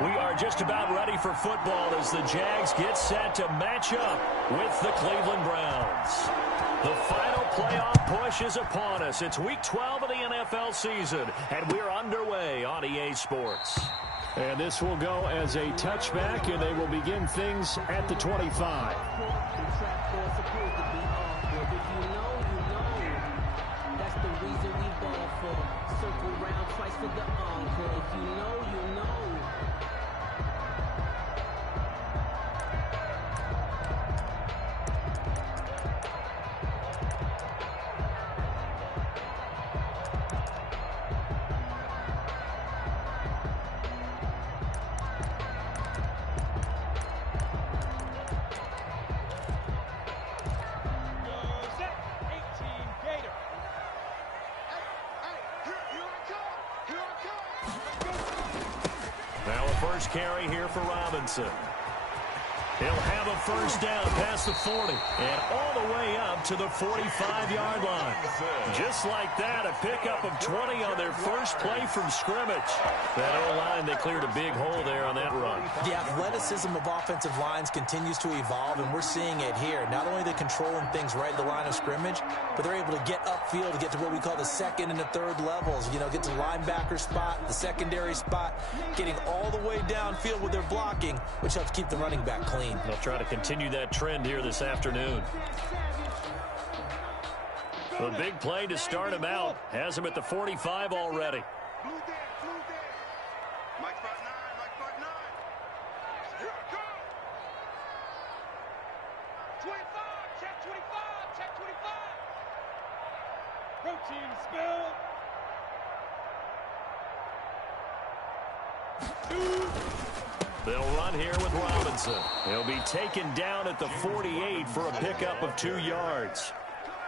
We are just about ready for football as the Jags get set to match up with the Cleveland Browns. The final playoff push is upon us. It's Week 12 of the NFL season, and we're underway on EA Sports. And this will go as a touchback, and they will begin things at the 25. Now a first carry here for Robinson. He'll have a first down past the 40 and all the way up to the 45-yard line. Just like that, a pickup of 20 on their first play from scrimmage. That O-line, they cleared a big hole there on that run. The athleticism of offensive lines continues to evolve, and we're seeing it here. Not only are they controlling things right at the line of scrimmage, but they're able to get upfield to get to what we call the second and the third levels. You know, get to the linebacker spot, the secondary spot, getting all the way downfield with their blocking, which helps keep the running back clean. They'll try to continue that trend here this afternoon. The big play to start him out has him at the 45 already. Protein spill. They'll run here with Robinson. He'll be taken down at the 48 for a pickup of 2 yards.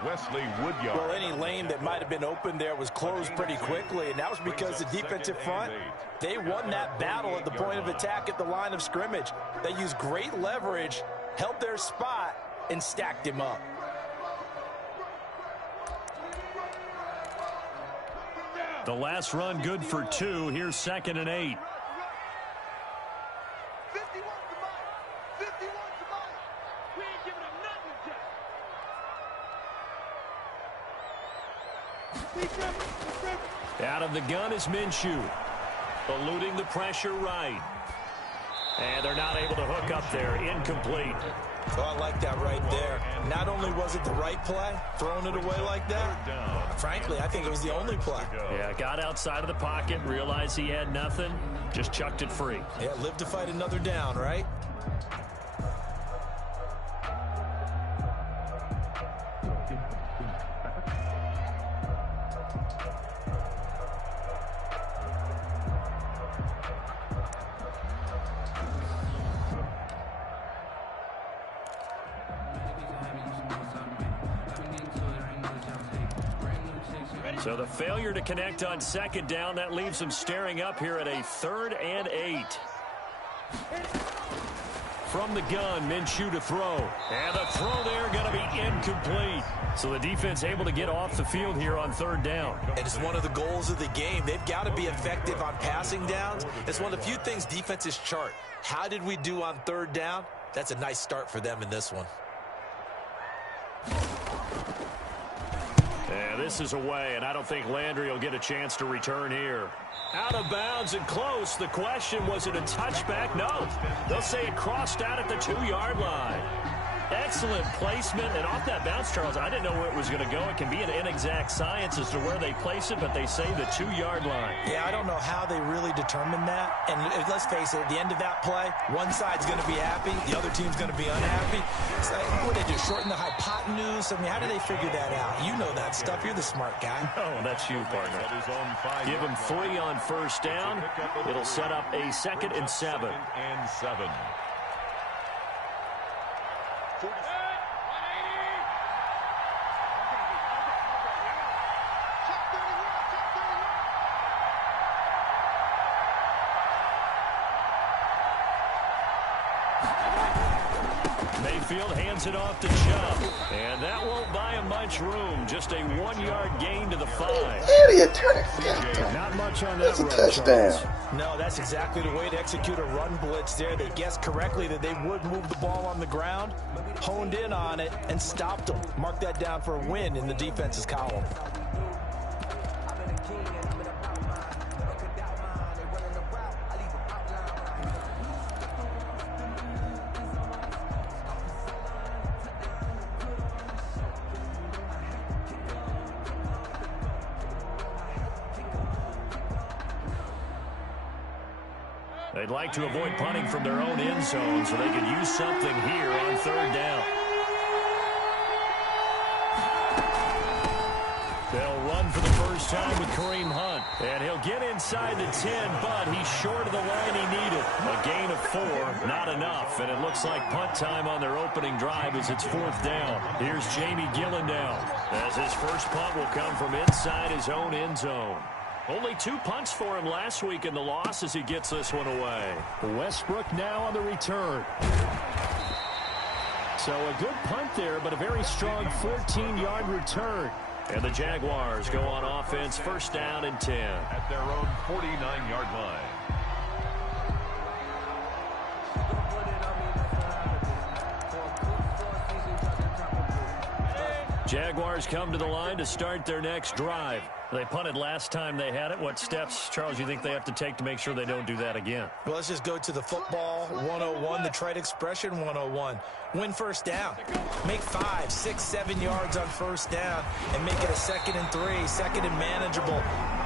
Wesley Woodyard. Well, any lane that might have been open there was closed pretty quickly, and that was because the defensive front, they won that battle at the point of attack at the line of scrimmage. They used great leverage, held their spot, and stacked him up. The last run good for 2. Here's 2nd and 8. Out of the gun is Minshew. Eluding the pressure right. And they're not able to hook up there. Incomplete. Oh, I like that right there. Not only was it the right play, throwing it away like that, frankly, I think it was the only play. Yeah, got outside of the pocket, realized he had nothing, just chucked it free. Yeah, live to fight another down, right? So the failure to connect on 2nd down, that leaves them staring up here at a 3rd and 8. From the gun, Minshew to throw. And the throw there going to be incomplete. So the defense able to get off the field here on 3rd down. And it's one of the goals of the game. They've got to be effective on passing downs. It's one of the few things defenses chart. How did we do on 3rd down? That's a nice start for them in this one. And this is away, and I don't think Landry will get a chance to return here. Out of bounds and close. The question, was it a touchback? No. They'll say it crossed out at the 2-yard line. Excellent placement, and off that bounce, Charles, I didn't know where it was going to go. It can be an inexact science as to where they place it, but they say the 2-yard line. Yeah, I don't know how they really determined that. And let's face it, at the end of that play, one side's going to be happy, the other team's going to be unhappy. It's like, what did they do, shorten the hypotenuse? I mean, how do they figure that out? You know that stuff. You're the smart guy. Oh, that's you, partner. Give them 3 on 1st down. It'll set up a 2nd and 7. 2nd and 7. Mayfield hands it off to Chubb. And that won't buy him much room. Just a 1-yard gain to the 5. Idiot, turn it. Not much on that That's a run, touchdown. Charles. No, that's exactly the way to execute a run blitz there. They guessed correctly that they would move the ball on the ground, honed in on it, and stopped them. Mark that down for a win in the defense's column. They'd like to avoid punting from their own end zone so they could use something here on 3rd down. They'll run for the first time with Kareem Hunt. And he'll get inside the 10, but he's short of the line he needed. A gain of 4, not enough. And it looks like punt time on their opening drive as it's 4th down. Here's Jamie Gillendown, as his first punt will come from inside his own end zone. Only 2 punts for him last week in the loss as he gets this one away. Westbrook now on the return. So a good punt there, but a very strong 14-yard return. And the Jaguars go on offense, 1st down and 10. At their own 49-yard line. Jaguars come to the line to start their next drive. They punted last time they had it. What steps, Charles, you think they have to take to make sure they don't do that again? Well, let's just go to the football 101, the trade expression 101. Win 1st down. Make 5, 6, 7 yards on 1st down and make it a 2nd and 3, 2nd and manageable.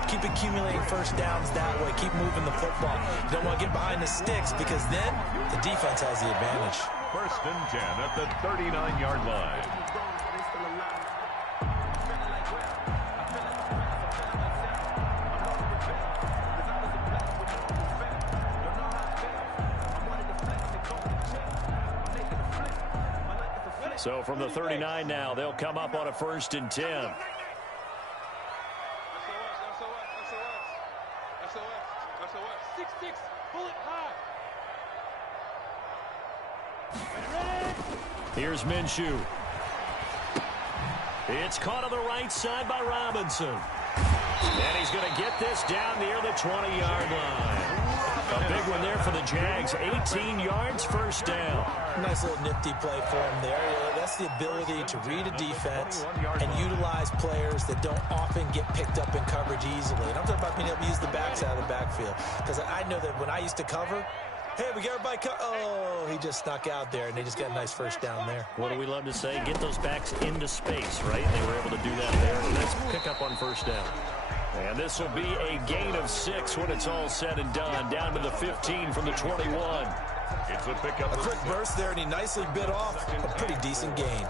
Keep accumulating 1st downs that way. Keep moving the football. You don't want to get behind the sticks because then the defense has the advantage. 1st and 10 at the 39-yard line. So from the 39 now, they'll come up on a 1st and 10. Here's Minshew. It's caught on the right side by Robinson. And he's going to get this down near the 20-yard line. A big one there for the Jags. 18 yards, 1st down. Nice little nifty play for him there. That's the ability to read a defense and utilize players that don't often get picked up in coverage easily. And I'm talking about being able to use the backside of the backfield. Because I know that when I used to cover, hey, we got everybody oh, he just snuck out there, and they just got a nice 1st down there. What do we love to say? Get those backs into space, right? They were able to do that there. Nice pick up on 1st down. And this will be a gain of 6 when it's all said and done. Down to the 15 from the 21. It's a pickup. A quick burst there, and he nicely bit off a pretty decent gain.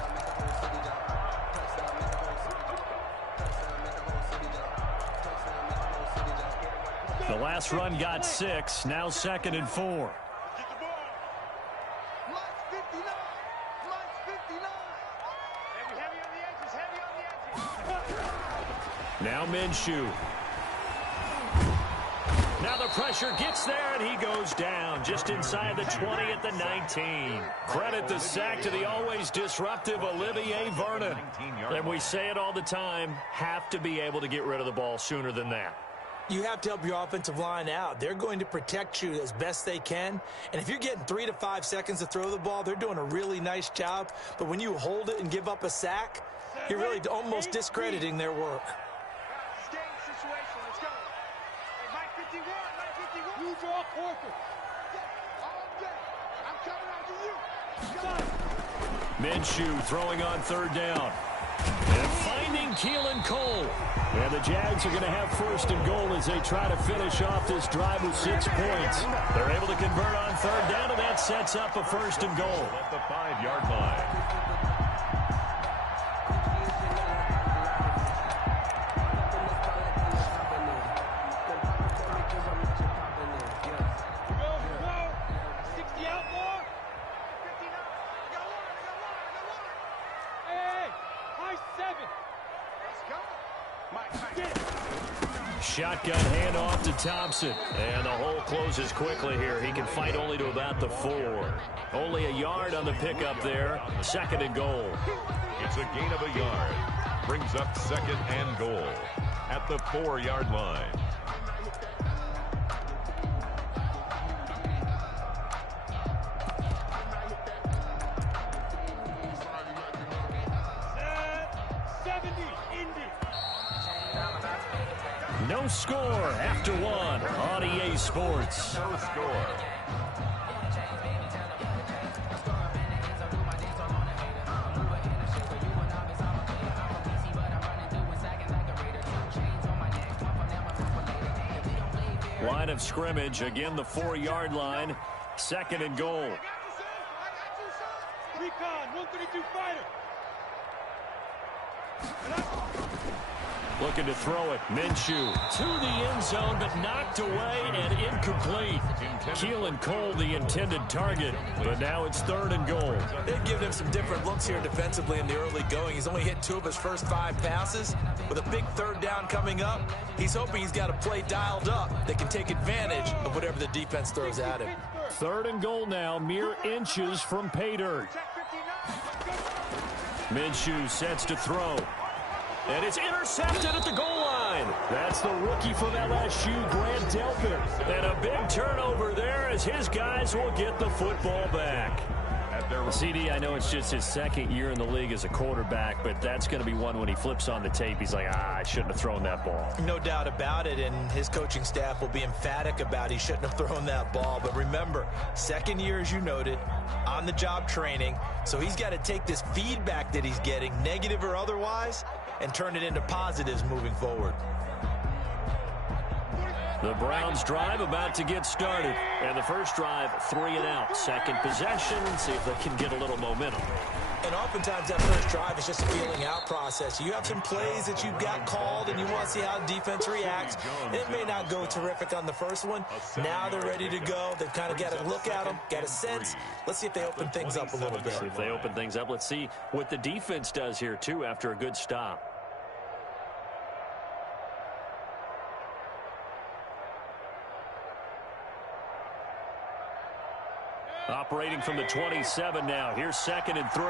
The last run got 6. Now 2nd and 4. Now Minshew. Now the pressure gets there, and he goes down just inside the 20 at the 19. Credit the sack to the always disruptive Olivier Vernon. And we say it all the time, have to be able to get rid of the ball sooner than that. You have to help your offensive line out. They're going to protect you as best they can. And if you're getting 3 to 5 seconds to throw the ball, they're doing a really nice job. But when you hold it and give up a sack, you're really almost discrediting their work. Minshew throwing on 3rd down. And finding Keelan Cole. And the Jags are going to have 1st and goal as they try to finish off this drive with 6 points. They're able to convert on 3rd down, and that sets up a 1st and goal. At the 5-yard line. Shotgun handoff to Thompson. And the hole closes quickly here. He can fight only to about the 4. Only a yard on the pickup there. 2nd and goal. It's a gain of a yard. Brings up 2nd and goal at the 4-yard line. No score after 1 on EA Sports. No score. Line of scrimmage, again the 4-yard line. 2nd and goal. Recon, 132 fighter. Looking to throw it. Minshew to the end zone, but knocked away and incomplete. Keelan Cole, the intended target, but now it's 3rd and goal. They've given him some different looks here defensively in the early going. He's only hit 2 of his first 5 passes. With a big 3rd down coming up, he's hoping he's got a play dialed up that can take advantage of whatever the defense throws at him. 3rd and goal now, mere inches from pay dirt. Minshew sets to throw. And it's intercepted at the goal line. That's the rookie from LSU, Grant Delpit. And a big turnover there as his guys will get the football back. CD, I know it's just his 2nd year in the league as a quarterback, but that's going to be one when he flips on the tape. He's like, I shouldn't have thrown that ball. No doubt about it, and his coaching staff will be emphatic about he shouldn't have thrown that ball. But remember, 2nd year, as you noted, on-the-job training, so he's got to take this feedback that he's getting, negative or otherwise, and turn it into positives moving forward. The Browns drive about to get started. And the first drive, 3 and out. 2nd possession, see if they can get a little momentum. And oftentimes that first drive is just a feeling out process. You have some plays that you've got called and you want to see how the defense reacts. It may not go terrific on the first one. Now they're ready to go. They've kind of got to look at them, got a sense. Let's see if they open things up a little bit. See if they open things up. Let's see what the defense does here, too, after a good stop. Operating from the 27 now. Here's 2nd and 3.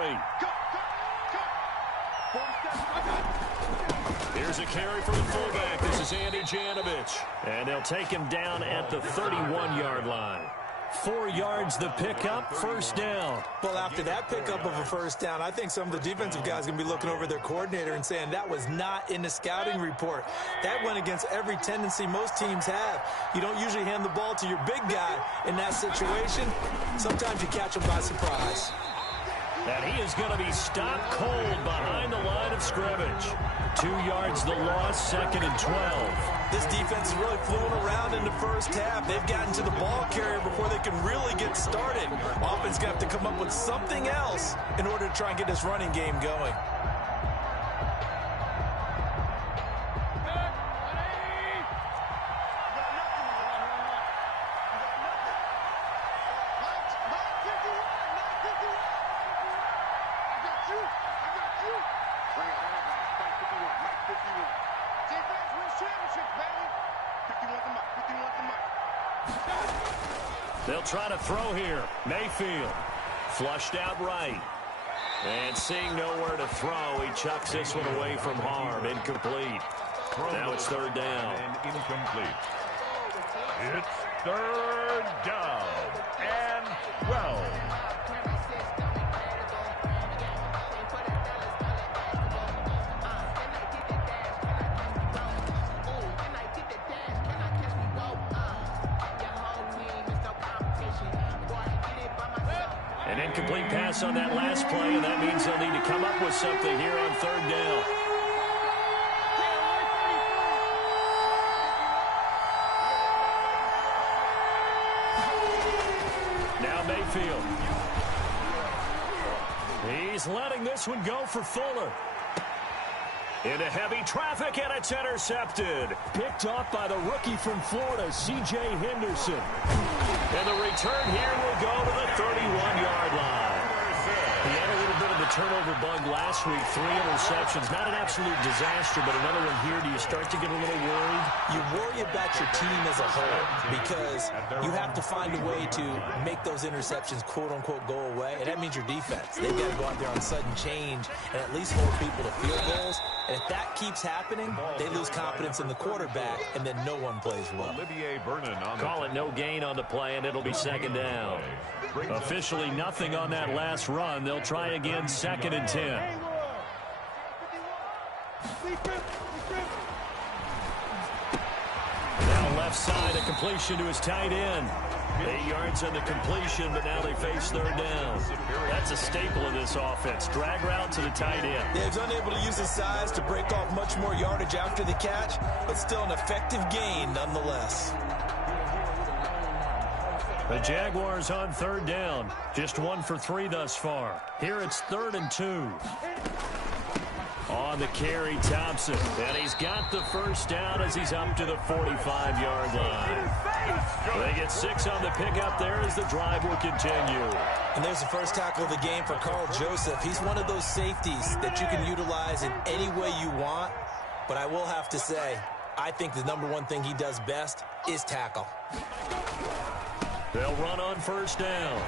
Here's a carry from the fullback. This is Andy Janovich. And they'll take him down at the 31-yard line. 4 yards the pickup, 1st down. Well, after that pickup of a 1st down, I think some of the defensive guys are going to be looking over their coordinator and saying that was not in the scouting report. That went against every tendency most teams have. You don't usually hand the ball to your big guy in that situation. Sometimes you catch him by surprise. And he is going to be stopped cold behind the line of scrimmage. 2 yards the loss, 2nd and 12. This defense is really fluent around in the first half. They've gotten to the ball carrier before they can really get started. Offense going to have to come up with something else in order to try and get this running game going. They'll try to throw here. Mayfield flushed out right. And seeing nowhere to throw, he chucks this one away from harm. Incomplete. Now it's 3rd down. And incomplete. It's 3rd down and 12. An incomplete pass on that last play, and that means they'll need to come up with something here on 3rd down. Now Mayfield. He's letting this one go for Fuller. Into heavy traffic, and it's intercepted. Picked off by the rookie from Florida, C.J. Henderson. And the return here will go to the 31-yard line. He had a little a bit of the turnover bug last week. 3 interceptions. Not an absolute disaster, but another one here. Do you start to get a little worried? You worry about your team as a whole because you have to find a way to make those interceptions, quote-unquote, go away, and that means your defense. They've got to go out there on sudden change and at least hold people to field goals. And if that keeps happening, they lose confidence in the quarterback, and then no one plays well. Call it no gain on the play, and it'll be second down. Officially nothing on that last run. They'll try again, 2nd and 10. Now left side, a completion to his tight end. 8 yards on the completion, but now they face 3rd down. That's a staple of this offense. Drag route to the tight end. Yeah, he's unable to use his size to break off much more yardage after the catch, but still an effective gain nonetheless. The Jaguars on 3rd down. Just 1 for 3 thus far. Here it's 3rd and 2. On the carry, Thompson. And he's got the first down as he's up to the 45-yard line. They get 6 on the pickup there as the drive will continue. And there's the first tackle of the game for Carl Joseph. He's one of those safeties that you can utilize in any way you want. But I will have to say, I think the number one thing he does best is tackle. They'll run on first down.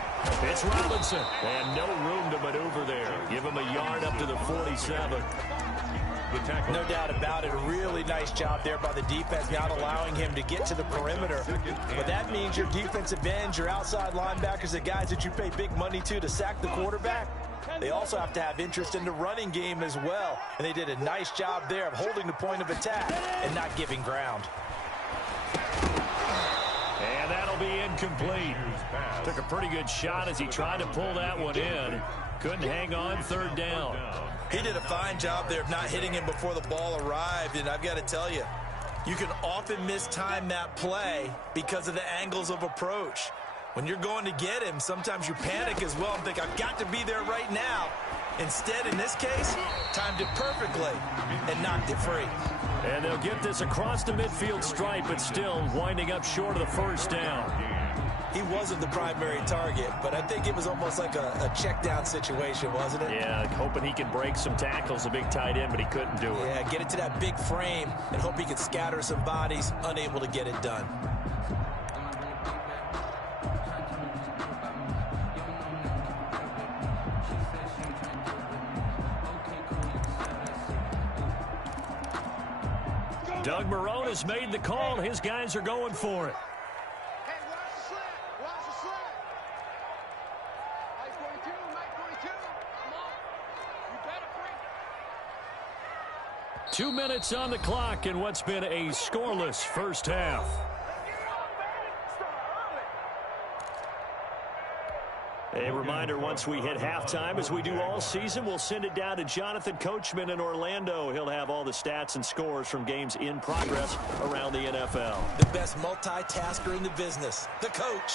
It's Robinson. And no room to maneuver there. Give him a yard up to the 47. No doubt about it. A really nice job there by the defense, not allowing him to get to the perimeter. But that means your defensive ends, your outside linebackers, the guys that you pay big money to sack the quarterback, they also have to have interest in the running game as well. And they did a nice job there of holding the point of attack and not giving ground. And that'll be incomplete. Took a pretty good shot as he tried to pull that one in. Couldn't hang on, 3rd down. He did a fine job there of not hitting him before the ball arrived. And I've got to tell you, you can often mistime that play because of the angles of approach. When you're going to get him, sometimes you panic as well and think, I've got to be there right now. Instead, in this case, timed it perfectly and knocked it free. And they'll get this across the midfield stripe, but still winding up short of the first down. He wasn't the primary target, but I think it was almost like a check down situation, wasn't it? Yeah, hoping he can break some tackles, a big tight end, but he couldn't do it. Yeah, get it to that big frame and hope he can scatter some bodies, unable to get it done. Doug Marrone has made the call. His guys are going for it. Hey, watch the slide. Watch the slide. Mike 42, Mike 42. Come on. You better bring. 2 minutes on the clock in what's been a scoreless first half. A reminder, once we hit halftime, as we do all season, we'll send it down to Jonathan Coachman in Orlando. He'll have all the stats and scores from games in progress around the NFL. The best multitasker in the business, the coach.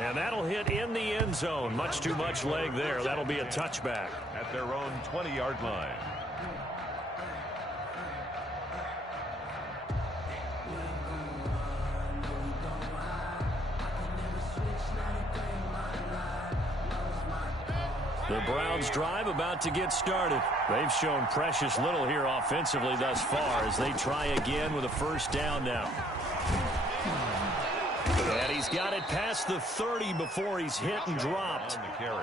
And that'll hit in the end zone. Much too much leg there. That'll be a touchback. At their own 20-yard line. The Browns drive about to get started. They've shown precious little here offensively thus far as they try again with a first down now. And he's got it past the 30 before he's hit and dropped.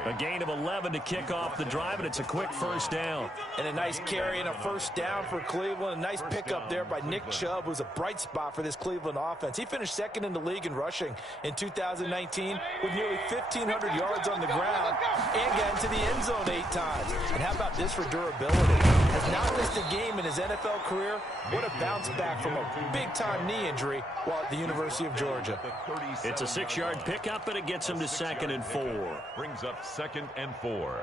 A gain of 11 to kick off the drive, and it's a quick first down. And a nice carry and a first down for Cleveland. A nice pickup there by Nick Chubb, who's a bright spot for this Cleveland offense. He finished second in the league in rushing in 2019 with nearly 1,500 yards on the ground and got into the end zone 8 times. And how about this for durability? Has not missed a game in his NFL career. What a bounce back from a big-time knee injury while at the University of Georgia. It's a 6-yard pickup, and it gets him to 2nd and 4. Brings up 2nd and 4.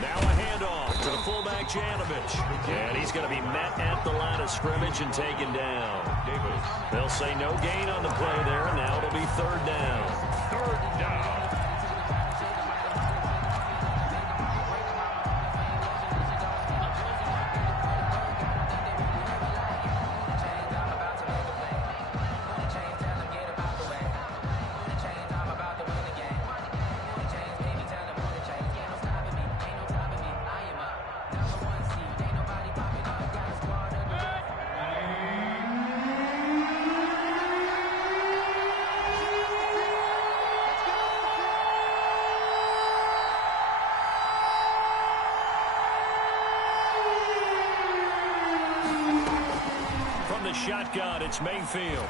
Now a handoff to the fullback, Janovich. And he's going to be met at the line of scrimmage and taken down. They'll say no gain on the play there, and now it'll be 3rd down. 3rd down. the shotgun. It's Mayfield.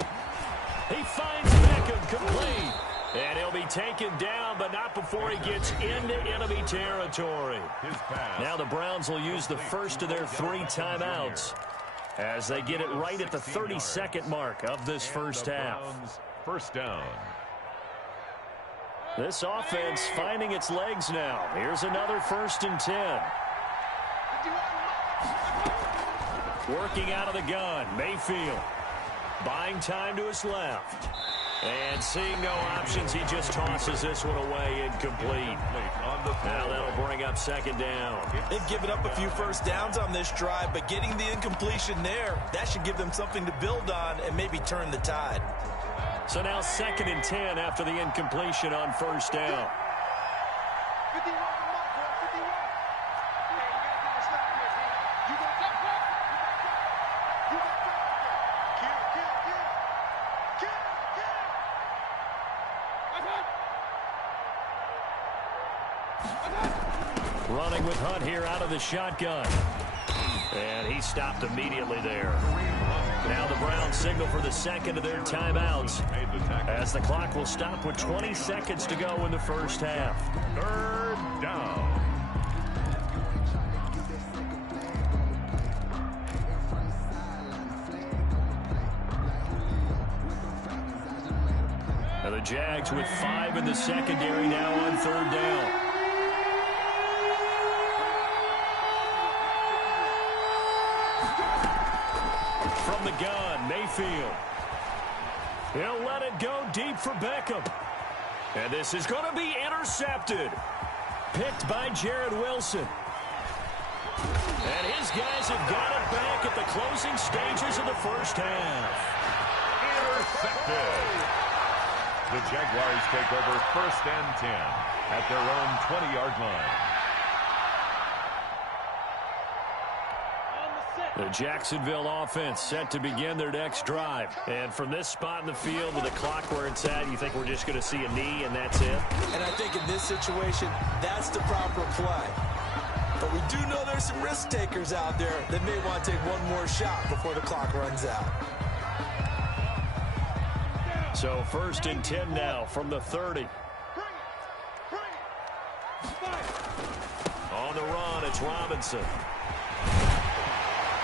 He finds Beckham complete. And he'll be taken down, but not before he gets into enemy territory. Now the Browns will use the first of their 3 timeouts as they get it right at the 32nd mark of this first half. First down. This offense finding its legs now. Here's another 1st and 10. Working out of the gun, Mayfield. Buying time to his left. And seeing no options, he just tosses this one away incomplete. Now that'll bring up 2nd down. They've given up a few first downs on this drive, but getting the incompletion there, that should give them something to build on and maybe turn the tide. So now 2nd and 10 after the incompletion on 1st down. 51 mark, bro. 51. Yeah, you got to get the stop here, man. You got to go. You got to go. Kill. Running with Hunt here out of the shotgun. And he stopped immediately there. Now the Browns signal for the 2nd of their timeouts as the clock will stop with 20 seconds to go in the first half. 3rd down. Now the Jags with 5 in the secondary now on 3rd down. From the gun, Mayfield. He'll let it go deep for Beckham. And this is going to be intercepted. Picked by Jared Wilson. And his guys have got it back at the closing stages of the first half. Intercepted. The Jaguars take over 1st and 10 at their own 20-yard line. The Jacksonville offense set to begin their next drive. And from this spot in the field with the clock where it's at, you think we're just going to see a knee and that's it? And I think in this situation, that's the proper play. But we do know there's some risk takers out there that may want to take one more shot before the clock runs out. So 1st and 10 now from the 30. On the run, it's Robinson.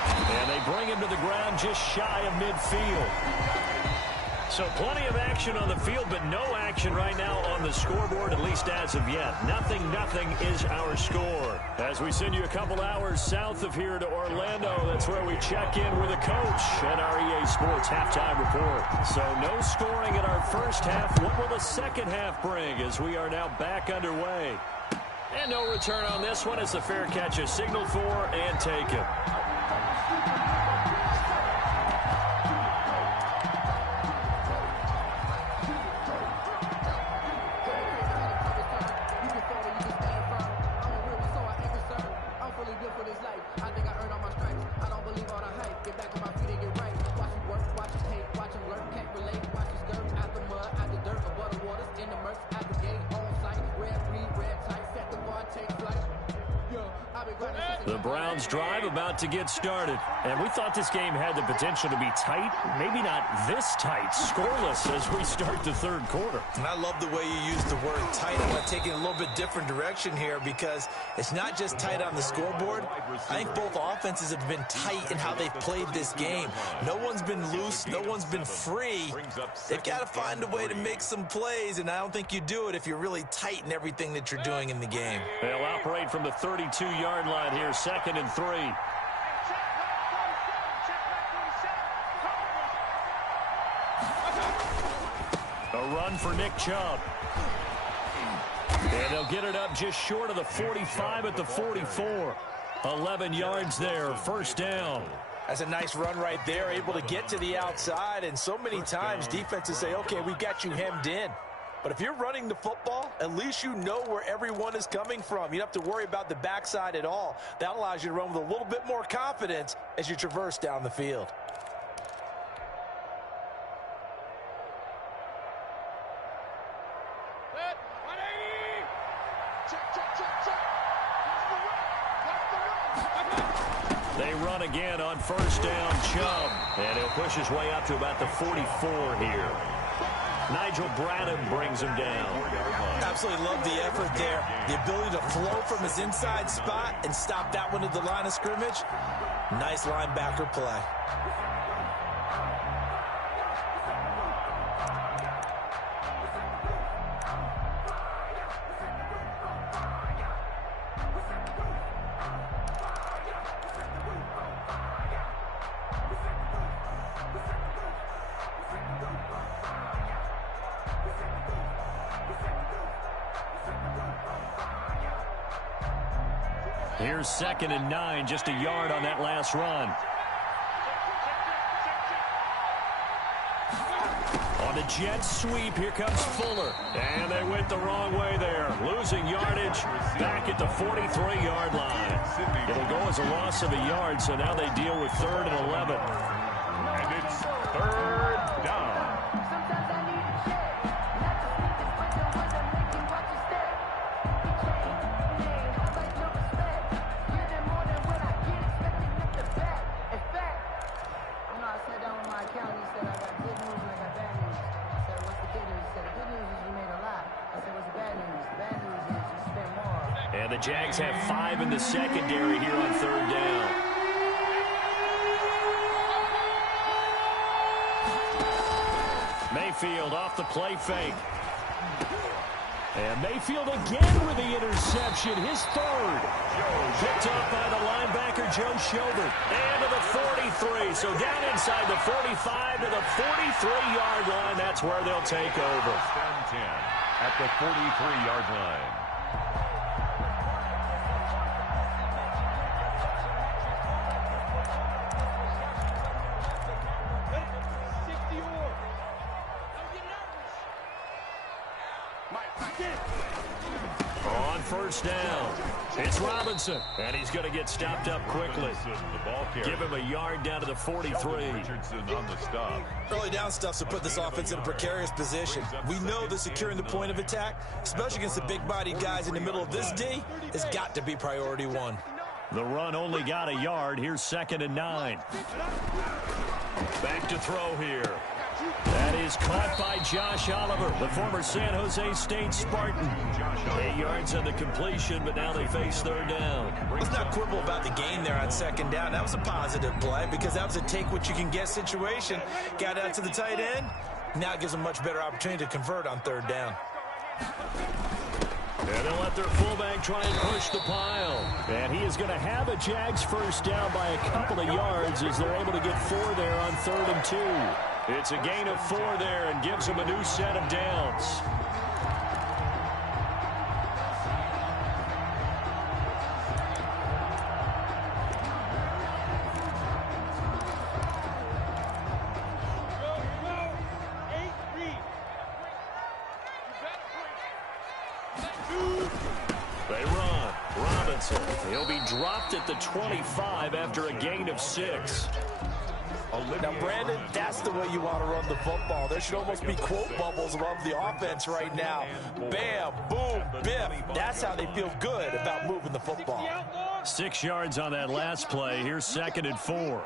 And they bring him to the ground just shy of midfield. So plenty of action on the field, but no action right now on the scoreboard, at least as of yet. 0-0 is our score. As we send you a couple hours south of here to Orlando, that's where we check in with a coach at our EA Sports halftime report. So no scoring in our first half. What will the second half bring as we are now back underway? And no return on this one as the fair catch is signaled for and taken. The Browns drive about to get started. And we thought this game had the potential to be tight. Maybe not this tight. Scoreless as we start the 3rd quarter. And I love the way you use the word tight. I'm going to take it in a little bit different direction here because it's not just tight on the scoreboard. I think both offenses have been tight in how they've played this game. No one's been loose. No one's been free. They've got to find a way to make some plays, and I don't think you do it if you're really tight in everything that you're doing in the game. They'll operate from the 32-yard line here, 2nd and 3. A run for Nick Chubb. And they'll get it up just short of the 45 at the 44. 11 yards there, 1st down. That's a nice run right there, able to get to the outside. And so many times defenses say, okay, we got you hemmed in. But if you're running the football, at least you know where everyone is coming from. You don't have to worry about the backside at all. That allows you to run with a little bit more confidence as you traverse down the field. They run again on first down, Chubb. And he'll push his way up to about the 44 here. Nigel Bradham brings him down. Absolutely love the effort there. The ability to flow from his inside spot and stop that one at the line of scrimmage. Nice linebacker play. Here's 2nd and 9, just a yard on that last run. On the Jets sweep, here comes Fuller. And they went the wrong way there. Losing yardage back at the 43-yard line. It'll go as a loss of a yard, so now they deal with 3rd and 11. And it's 3rd down. And the Jags have 5 in the secondary here on 3rd down. Mayfield off the play fake. And Mayfield again with the interception, his 3rd. Picked up by the linebacker, Joe Schobert. And to the 43. So down inside the 45 to the 43-yard line. That's where they'll take over. Down 10 at the 43-yard line. On first down, it's Robinson, and he's going to get stopped up quickly. Give him a yard down to the 43. Richardson on the stop. Early down stuff to put this offense in a precarious position. We know that securing the point of attack, especially against the big-bodied guys in the middle of this D, has got to be priority one. The run only got a yard. Here's 2nd and 9. Back to throw here. That is caught by Josh Oliver, the former San Jose State Spartan. 8 yards on the completion, but now they face 3rd down. Let's not quibble about the gain there on 2nd down. That was a positive play because that was a take-what-you-can-get situation. Got out to the tight end. Now it gives them a much better opportunity to convert on 3rd down. And they'll let their fullback try and push the pile. And he is going to have a Jags first down by a couple of yards as they're able to get 4 there on 3rd and 2. It's a gain of 4 there and gives them a new set of downs. They run. Robinson. He'll be dropped at the 25 after a gain of 6. Now, Brandon, that's the way you want to run the football. There should almost be quote bubbles above the offense right now. Bam, boom, biff. That's how they feel good about moving the football. 6 yards on that last play. Here's 2nd and 4.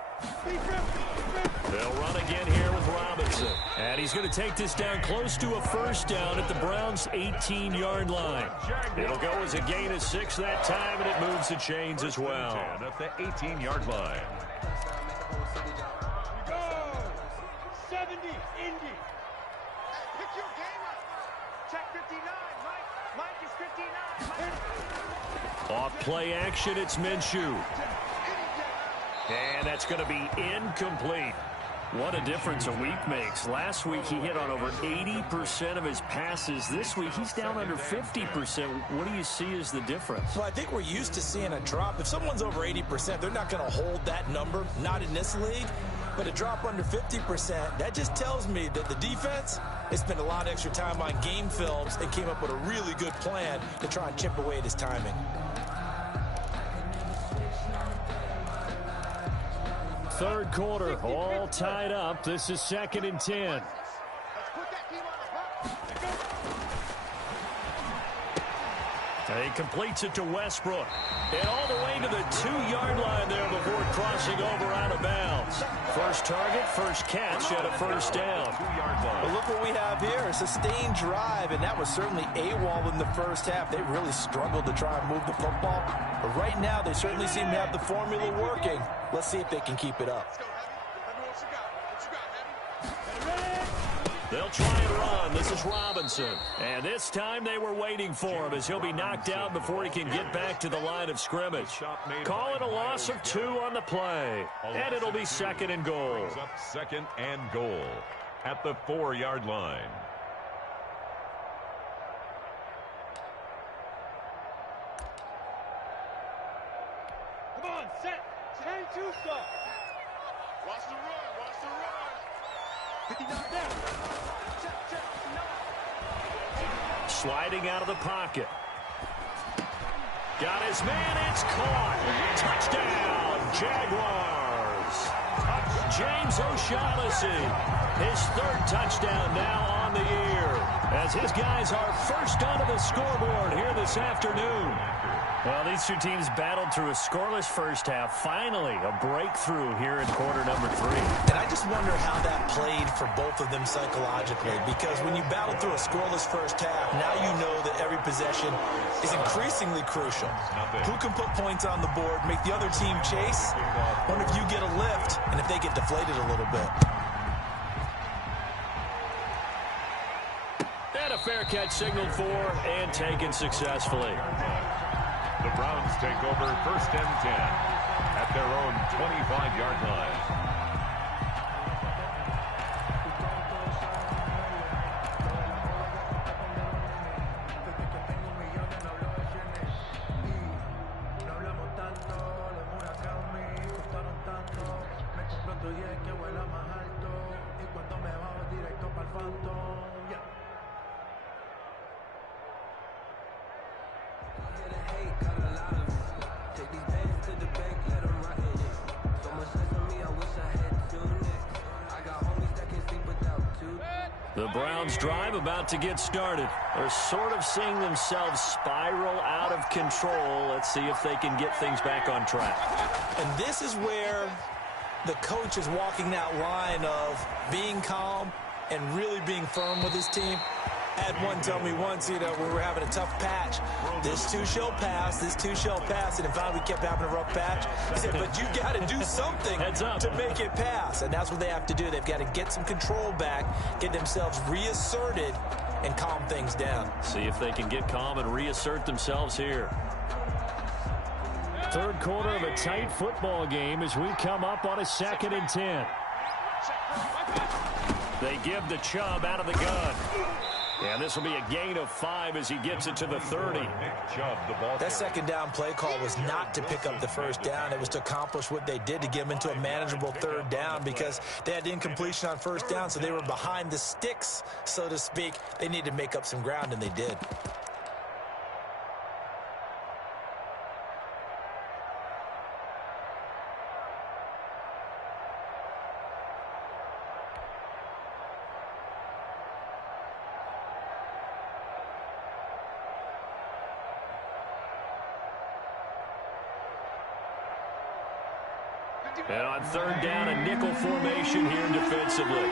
They'll run again here with Robinson. And he's going to take this down close to a first down at the Browns' 18-yard line. It'll go as a gain of 6 that time, and it moves the chains as well. At the 18-yard line. 70, Indy. Pick your game up. Check 59. Mike is 59. Off play action, it's Minshew. And that's going to be incomplete. What a difference a week makes. Last week he hit on over 80% of his passes. This week he's down under 50%. What do you see as the difference? Well, I think we're used to seeing a drop. If someone's over 80%, they're not going to hold that number, not in this league. But a drop under 50%, that just tells me that the defense has spent a lot of extra time on game films and came up with a really good plan to try and chip away at his timing. Third quarter, all tied up. This is 2nd and 10. He completes it to Westbrook. And all the way to the 2-yard line there before crossing over out of bounds. First target, first catch, and a first down. 2-yard line. But look what we have here, a sustained drive, and that was certainly AWOL in the first half. They really struggled to try and move the football. But right now, they certainly seem to have the formula working. Let's see if they can keep it up. They'll try and run. This is Robinson. And this time they were waiting for him as he'll be knocked down before he can get back to the line of scrimmage. Call it a loss of 2 on the play. And it'll be 2nd and goal. Up 2nd and goal at the 4-yard line. Come on, set. 10-2 stop. Watch the run. Watch the run. 59 down. Check. Sliding out of the pocket. Got his man. It's caught. Touchdown, Jaguars. James O'Shaughnessy. His 3rd touchdown now on the year. As his guys are first onto the scoreboard here this afternoon. Well, these two teams battled through a scoreless first half. Finally, a breakthrough here in quarter number 3. And I just wonder how that played for both of them psychologically, because when you battle through a scoreless first half, now you know that every possession is increasingly crucial. Who can put points on the board, make the other team chase? Wonder if you get a lift and if they get deflated a little bit. And a fair catch signaled for and taken successfully. The Browns take over 1st and 10 at their own 25-yard line. The Browns drive about to get started. They're sort of seeing themselves spiral out of control. Let's see if they can get things back on track. And this is where the coach is walking that line of being calm and really being firm with his team. I had one tell me once, we were having a tough patch. This too shall pass, this too shall pass. And in fact, we kept having a rough patch. He said, but you got to do something to make it pass. And that's what they have to do. They've got to get some control back, get themselves reasserted, and calm things down. See if they can get calm and reassert themselves here. 3rd quarter of a tight football game as we come up on a 2nd and 10. They give the Chubb out of the gun. And this will be a gain of 5 as he gets it to the 30. That 2nd down play call was not to pick up the 1st down. It was to accomplish what they did, to get them into a manageable 3rd down, because they had incompletion on 1st down, so they were behind the sticks, so to speak. They needed to make up some ground, and they did. And on 3rd down, a nickel formation here defensively.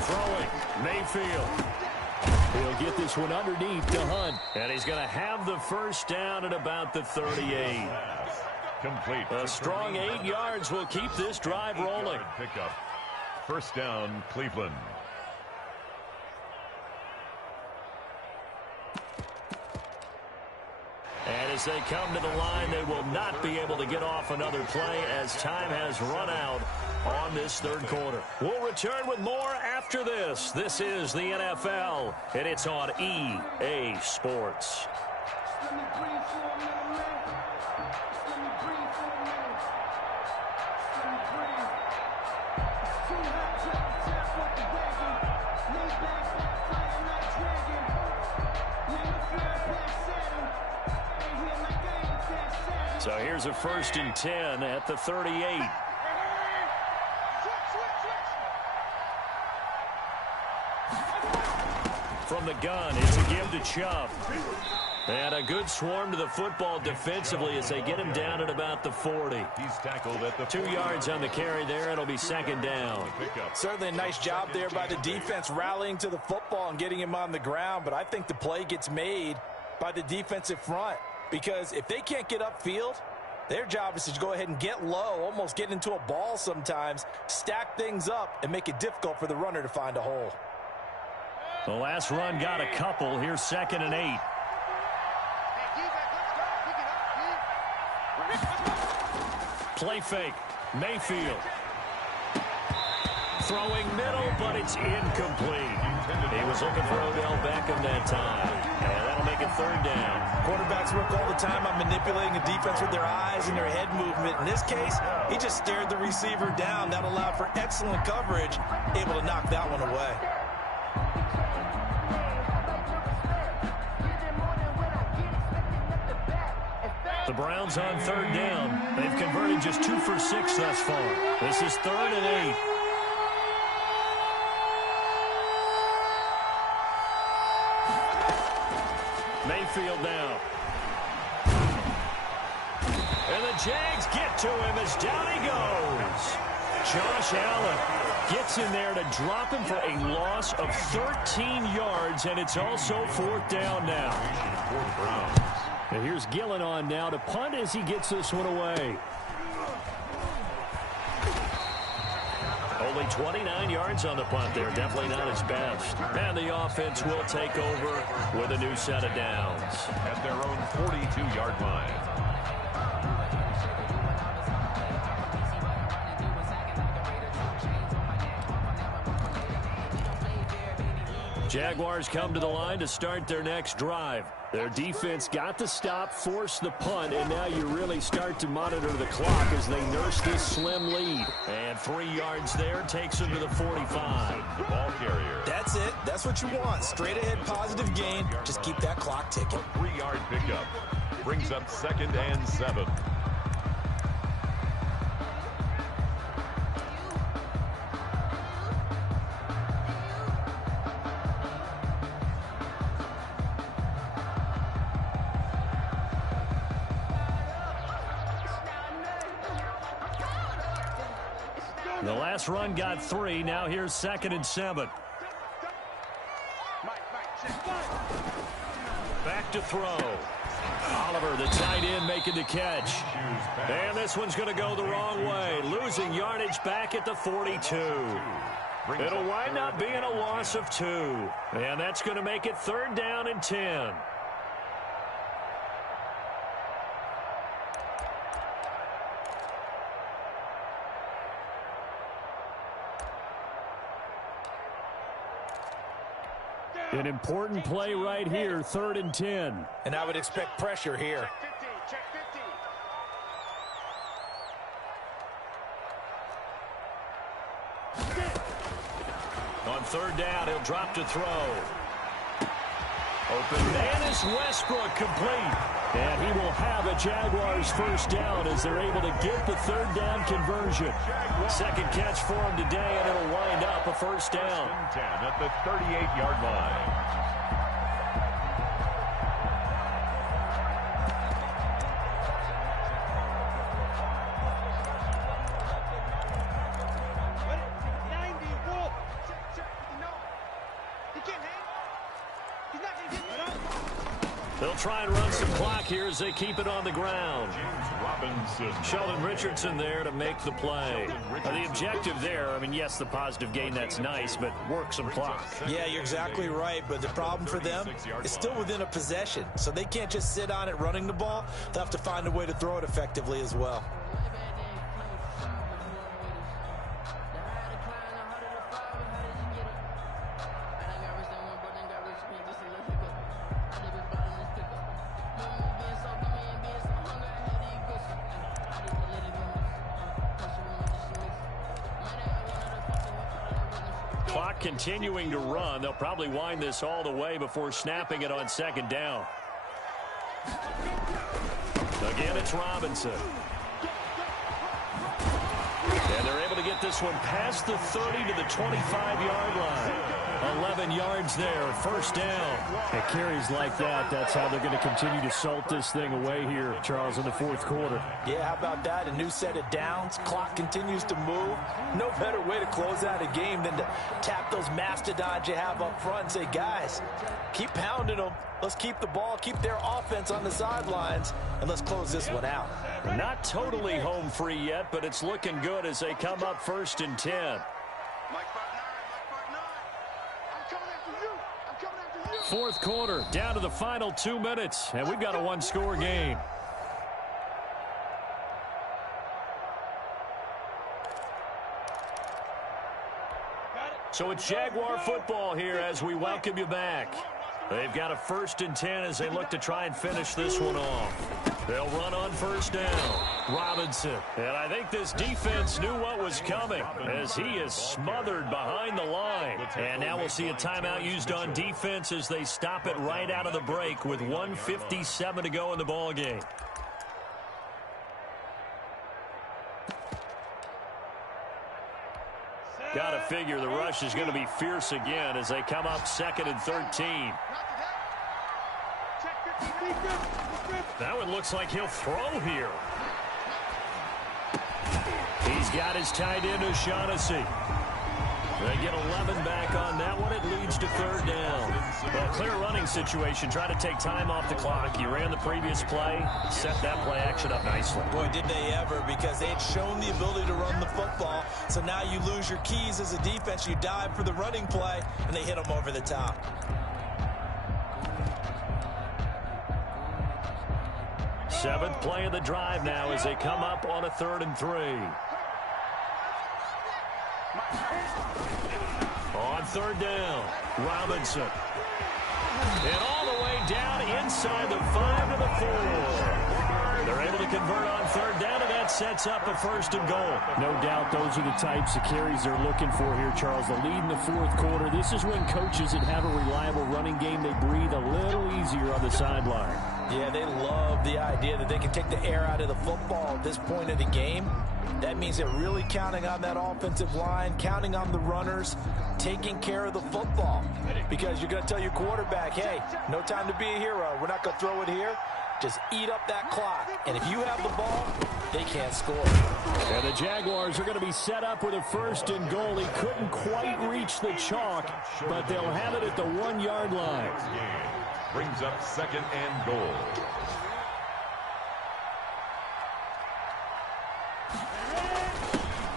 Throwing, Mayfield. He'll get this one underneath to Hunt. And he's going to have the 1st down at about the 38. Complete. A strong 8 yards will keep this drive rolling. Pickup. 1st down, Cleveland. And as they come to the line, they will not be able to get off another play as time has run out on this 3rd quarter. We'll return with more after this. This is the NFL, and it's on EA Sports. So here's a 1st and 10 at the 38. the gun. It's a give to Chubb. And a good swarm to the football defensively as they get him down at about the 40. He's tackled at the 2 yards on the carry there. It'll be second down. Certainly a nice job there by the defense rallying to the football and getting him on the ground. But I think the play gets made by the defensive front because if they can't get upfield, their job is to go ahead and get low, almost get into a ball sometimes, stack things up, and make it difficult for the runner to find a hole. The last run got a couple. Here's 2nd and 8. Play fake. Mayfield. Throwing middle, but it's incomplete. He was looking for Odell Beckham that time. And that'll make it 3rd down. Quarterbacks work all the time on manipulating a defense with their eyes and their head movement. In this case, he just stared the receiver down. That allowed for excellent coverage, able to knock that one away. The Browns on 3rd down. They've converted just 2 for 6 thus far. This is 3rd and 8. Mayfield now. And the Jags get to him as down he goes. Josh Allen gets in there to drop him for a loss of 13 yards, and it's also 4th down now. And here's Gillen on now to punt as he gets this one away. Only 29 yards on the punt there. Definitely not his best. And the offense will take over with a new set of downs. At their own 42-yard line. Jaguars come to the line to start their next drive. Their defense got the stop, forced the punt, and now you really start to monitor the clock as they nurse this slim lead. And 3 yards there takes them to the 45. The ball carrier. That's it. That's what you want. Straight ahead positive gain. Just keep that clock ticking. A 3-yard pickup. Brings up 2nd and 7. The last run got 3. Now here's 2nd and 7. Back to throw. Oliver, the tight end, making the catch. And this one's going to go the wrong way. Losing yardage back at the 42. It'll wind up being a loss of 2. And that's going to make it 3rd down and 10. An important play right here, 3rd and 10. And I would expect pressure here. Check 15. On 3rd down, he'll drop to throw. Open man is Westbrook, complete. And he will have a Jaguars 1st down as they're able to get the 3rd down conversion. 2nd catch for him today, and it'll wind up a 1st down. 10 at the 38-yard line. They'll try and run some clock here as they keep it on the ground. Robinson. Sheldon Richardson there to make the play. The objective there, I mean, yes, the positive gain, that's nice, but work some clock. Yeah, you're exactly right, but the problem for them is still within a possession, so they can't just sit on it running the ball. They'll have to find a way to throw it effectively as well. Clock continuing to run. They'll probably wind this all the way before snapping it on 2nd down. Again, it's Robinson. And they're able to get this one past the 30 to the 25-yard line. 11 yards there, first down. It carries like that. That's how they're going to continue to salt this thing away here, Charles, in the fourth quarter. Yeah, how about that? A new set of downs. Clock continues to move. No better way to close out a game than to tap those mastodons you have up front and say, guys, keep pounding them. Let's keep the ball, keep their offense on the sidelines, and let's close this one out. Not totally home free yet, but it's looking good as they come up 1st and 10. Fourth quarter, down to the final 2 minutes, and we've got a one-score game. So it's Jaguar football here as we welcome you back. They've got a 1st and 10 as they look to try and finish this one off. They'll run on first down. Robinson. And I think this defense knew what was coming as he is smothered behind the line. And now we'll see a timeout used on defense as they stop it right out of the break with 1:57 to go in the ball game. Got to figure the rush is going to be fierce again as they come up 2nd and 13. That one looks like he'll throw here. He's got his tight end, O'Shaughnessy. They get 11 back on that one. It leads to 3rd down. Well, clear running situation. Try to take time off the clock. You ran the previous play. Set that play action up nicely. Boy, did they ever, because they had shown the ability to run the football. So now you lose your keys as a defense. You dive for the running play, and they hit them over the top. Seventh play of the drive now as they come up on a 3rd and 3. On 3rd down, Robinson. And all the way down inside the 5 to the 4. They're able to convert on 3rd down, and that sets up a 1st and goal. No doubt those are the types of carries they're looking for here, Charles. The lead in the fourth quarter. This is when coaches that have a reliable running game, they breathe a little easier on the sideline. Yeah, they love the idea that they can take the air out of the football at this point of the game. That means they're really counting on that offensive line, counting on the runners, taking care of the football. Because you're going to tell your quarterback, hey, no time to be a hero. We're not going to throw it here. Just eat up that clock. And if you have the ball, they can't score. And the Jaguars are going to be set up with a 1st and goal. He couldn't quite reach the chalk, but they'll have it at the 1-yard line. Brings up 2nd and goal.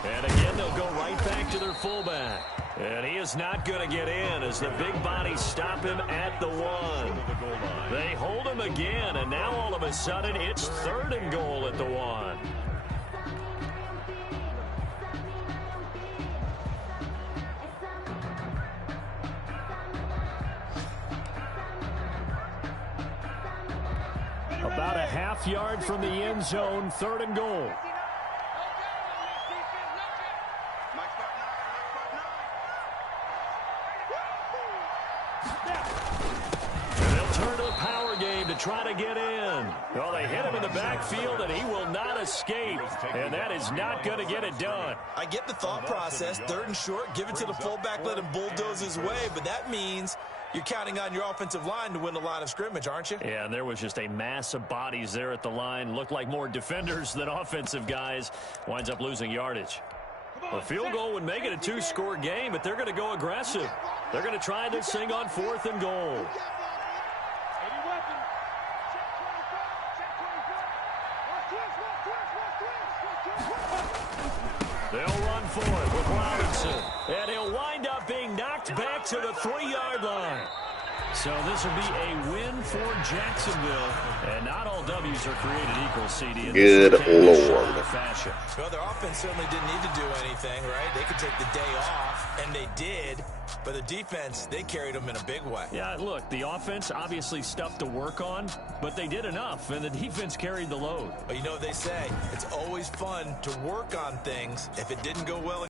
And again, they'll go right back to their fullback. And he is not going to get in as the big bodies stop him at the 1. They hold him again, and now all of a sudden it's 3rd and goal at the 1. About a half yard from the end zone, 3rd and goal. And they'll turn to the power game to try to get in. Well, they hit him in the backfield, and he will not escape. And that is not going to get it done. I get the thought process. 3rd and short, give it to the fullback, let him bulldoze his way. But that means you're counting on your offensive line to win the line of scrimmage, aren't you? Yeah, and there was just a mass of bodies there at the line. Looked like more defenders than offensive guys. Winds up losing yardage. A field goal would make it a 2-score game, but they're going to go aggressive. They're going to try this thing on 4th and goal. They'll run for it with Robinson. And he'll wind up being knocked back to the 3-yard line. So this will be a win for Jacksonville. And not all W's are created equal, CD. Good Lord. Fashion. Well, their offense certainly didn't need to do anything, right? They could take the day off, and they did. But the defense, they carried them in a big way. Yeah, look, the offense obviously stuff to work on, but they did enough, and the defense carried the load. But you know what they say, it's always fun to work on things if it didn't go well